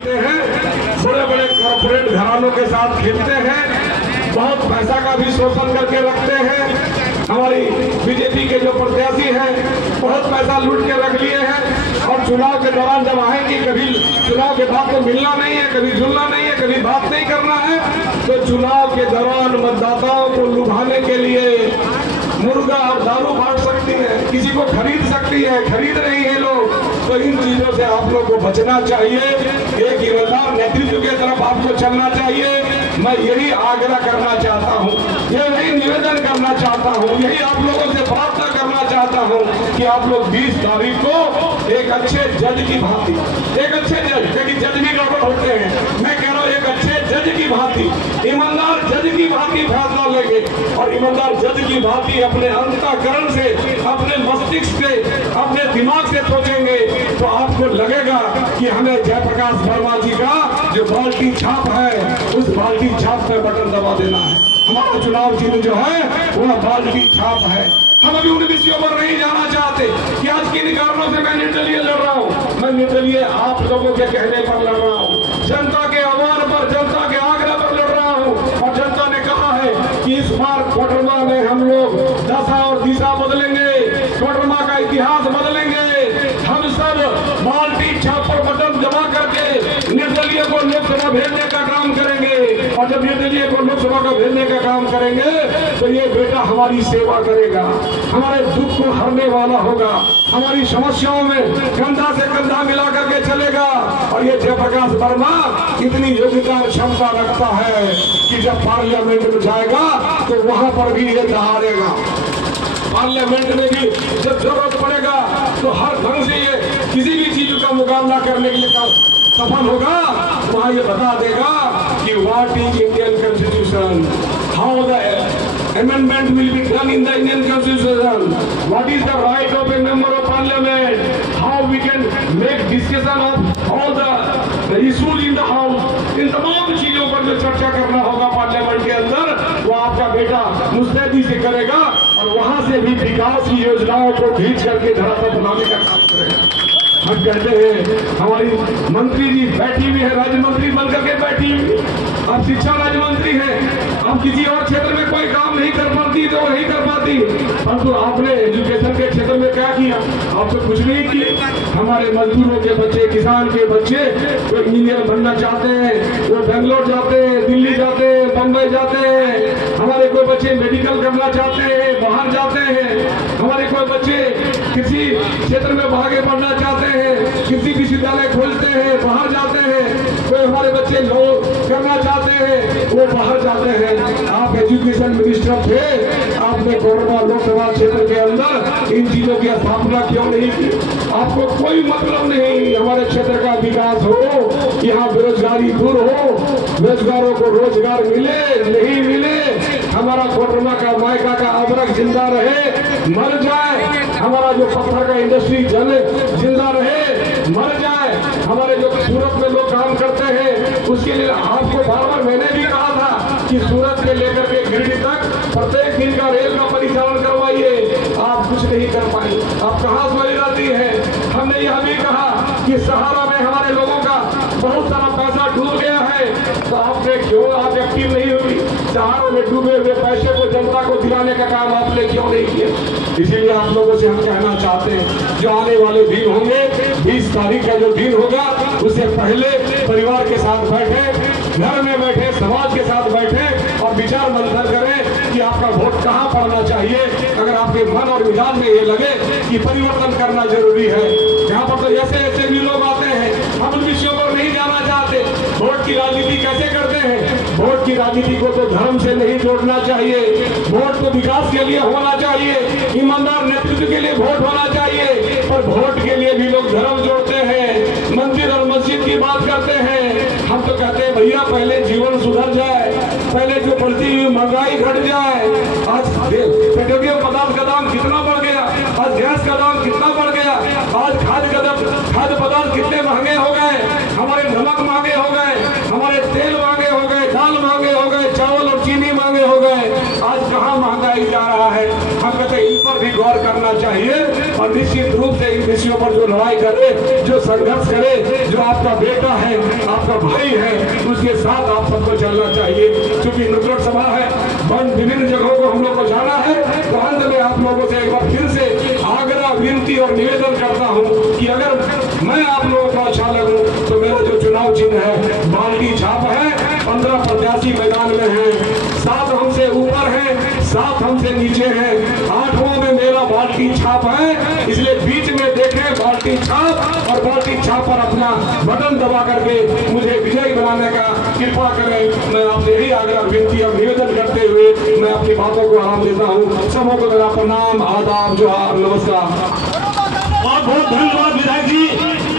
हैं, बड़े बड़े कॉर्पोरेट घरानों के साथ खेलते हैं, बहुत पैसा का भी शोषण करके रखते हैं। हमारी बीजेपी के जो प्रत्याशी हैं बहुत पैसा लूट के रख लिए हैं और चुनाव के दौरान जब आएंगे, कभी चुनाव के बाद तो मिलना नहीं है, कभी जुलना नहीं है, कभी बात नहीं करना है, तो चुनाव के दौरान मतदाताओं को लुभाने के लिए मुर्गा और दारू बांट सकती है, किसी को खरीद सकती है, खरीद रही है लोग। तो इन चीजों से आप लोग को बचना चाहिए, एक ईमानदार नेतृत्व की तरफ आपको चलना चाहिए। मैं यही आग्रह करना चाहता हूँ, यही निवेदन करना चाहता हूँ, यही आप लोगों से प्रार्थना करना चाहता हूँ कि आप लोग 20 तारीख को एक अच्छे जज की भांति, एक अच्छे जज, क्योंकि जज भी गड़बड़ होते हैं, मैं कह रहा हूँ एक अच्छे जज की भांति, ईमानदार जज की भांति फैसला लेंगे और ईमानदार जज की भांति अपने अंतःकरण से, अपने मस्तिष्क से, अपने दिमाग से सोचेंगे तो आपको लगेगा कि हमें जयप्रकाश वर्मा जी का जो बाल्टी छाप है उस बाल्टी छाप में बटन दबा देना है। हमारा चुनाव चिन्ह जो है वह बाल्टी छाप है। हम अभी उन विषयों पर नहीं जाना चाहते कि आज किन कारणों से मैं निर्दलीय लड़ रहा हूँ। मैं निर्दलीय आप लोगों के कहने पर लड़ रहा हूँ, जनता के आह्वान पर, जनता के आग्रह पर लड़ रहा हूँ। और जनता ने कहा है कि इस बार कोडरमा में हम लोग दशा और दिशा बदलेंगे, कोडरमा का इतिहास बदलेंगे। हम सब बाल्टी छाप पर बटन जमा करके निर्दलीय को लोकसभा भेजने का काम करेंगे और जब निर्दलीय को लोकसभा को भेजने का काम करेंगे तो ये बेटा हमारी सेवा करेगा, हमारे दुख को हरने वाला होगा, हमारी समस्याओं में कंधा से कंधा मिला करके चलेगा। और ये जयप्रकाश वर्मा इतनी योग्यता और क्षमता रखता है कि जब पार्लियामेंट में जाएगा तो वहां पर भी ये दहाड़ेगा, पार्लियामेंट में भी जब जरूरत पड़ेगा तो हर ढंग से ये किसी भी चीज का मुकाबला करने के लिए सफल होगा। वहां ये बता देगा कि what is Indian constitution, how the amendment will be done in the Indian Constitution, what is the right of a member of parliament, how we can make discussion of all the issues in the house। इन तमाम चीजों पर जो चर्चा करना होगा parliament के अंदर वो आपका बेटा मुस्तैदी से करेगा और वहां से भी विकास की योजनाओं को खींच करके धरातल बनाने का काम करेगा। हम कहते हैं हमारी मंत्री जी बैठी हुई है, राज्य मंत्री बनकर के बैठी हुई, अब शिक्षा राज्य मंत्री है, अब किसी और क्षेत्र में कोई काम नहीं कर पाती तो वही कर पाती, परंतु आपने एजुकेशन के क्षेत्र में क्या किया? आप तो कुछ नहीं किए। हमारे मजदूरों के बच्चे, किसान के बच्चे जो इंजीनियर बनना चाहते हैं वो बेंगलोर जाते हैं, दिल्ली जाते हैं, बम्बई जाते हैं। हमारे कोई बच्चे मेडिकल करना चाहते हैं, बाहर जाते हैं। हमारे कोई बच्चे किसी क्षेत्र में आगे बढ़ना चाहते हैं, किसी विश्वविद्यालय खोलते हैं, बाहर जाते हैं। कोई हमारे बच्चे लॉ करना चाहते हैं वो बाहर जाते हैं। आप एजुकेशन मिनिस्टर थे, आपने कोडरमा लोकसभा क्षेत्र के अंदर इन चीजों की स्थापना क्यों नहीं की? आपको कोई मतलब नहीं हमारे क्षेत्र का विकास हो, यहाँ बेरोजगारी दूर हो, बेरोजगारों को रोजगार मिले, नहीं मिले, हमारा कोडरमा का मायका का अबरक जिंदा रहे, मर जाए, हमारा जो पत्थर का इंडस्ट्री जिंदा रहे, मर जाए, हमारे जो सूरत में लोग काम करते हैं उसके लिए आपको बार बार मैंने भी कहा था कि सूरत से लेकर के गिरिडीह तक प्रत्येक दिन का रेल का परिचालन करवाइए। आप कुछ नहीं कर पाए, आप कहाँ सोई रहती है। हमने यह भी कहा कि सहारा में हमारे लोगों का बहुत सारा पैसा डूब गया है, तो आपने क्यों आज एक्टिव नहीं हुई? सहारा में डूबे हुए पैसे को जनता को दिलाने का काम आपने क्यों नहीं किया? इसीलिए आप लोगों से हम कहना चाहते हैं जो आने वाले दिन होंगे, 20 तारीख का जो दिन होगा उससे पहले परिवार के साथ बैठे, घर में बैठे, समाज के साथ बैठे और विचार मंथन करें कि आपका वोट कहाँ पड़ना चाहिए। अगर आपके मन और मिजाज में ये लगे कि परिवर्तन करना जरूरी है, यहाँ पर तो ऐसे ऐसे भी लोग आते हैं, हम उन विषयों पर नहीं जाना चाहते। वोट की राजनीति कैसे करते हैं? वोट की राजनीति को तो धर्म से नहीं जोड़ना चाहिए, वोट तो विकास के लिए होना चाहिए, ईमानदार नेतृत्व के लिए वोट होना चाहिए। पर वोट के लिए भी लोग धर्म जोड़ते हैं, मंदिर और मस्जिद की बात करते हैं। हम तो कहते हैं भैया पहले जीवन सुधर जाए, पहले जो बढ़ती हुई महंगाई घट जाए। आज पेट्रोलियम पदार्थ का दाम कितना बढ़ गया, आज गैस का दाम कितना बढ़ गया, आज खाद्य पदार्थ कितने महंगे हो गए, हमारे नमक महंगे हो गए, हमारे तेल महंगे हो गए, दाल महंगे हो गए, चावल और चीनी महंगे हो गए। आज कहाँ महंगाई जा रहा है? हम कहते हैं इन पर भी गौर करना चाहिए और निश्चित रूप से इन विषयों पर जो लड़ाई करे, जो संघर्ष करे, जो आपका बेटा है, आपका भाई है, उसके साथ आप सबको चलना चाहिए। क्योंकि नुक्कड़ सभा है, विभिन्न जगहों को हम लोग को जाना है। तो अंत में आप लोगों से एक बार फिर से आग्रह, विनती और निवेदन करता हूँ कि अगर मैं आप लोगों को अच्छा लगूं तो मेरा जो चुनाव चिन्ह है बाल्टी छाप है। 15 प्रत्याशी मैदान में हैं, 7 हमसे ऊपर हैं, 7 हमसे नीचे हैं, 8वां में मेरा बाल्टी छाप है। इसलिए बीच में देखें बाल्टी छाप, और बाल्टी छाप पर अपना बटन दबा करके मुझे विजयी बनाने का कृपा करें। मैं आपसे यही आग्रह, विनती और निवेदन करते हुए मैं अपनी बातों को आराम देता हूँ। सबों को मेरा प्रणाम, आदाब, जोहार, नमस्कार। बहुत बहुत धन्यवाद विधायक जी।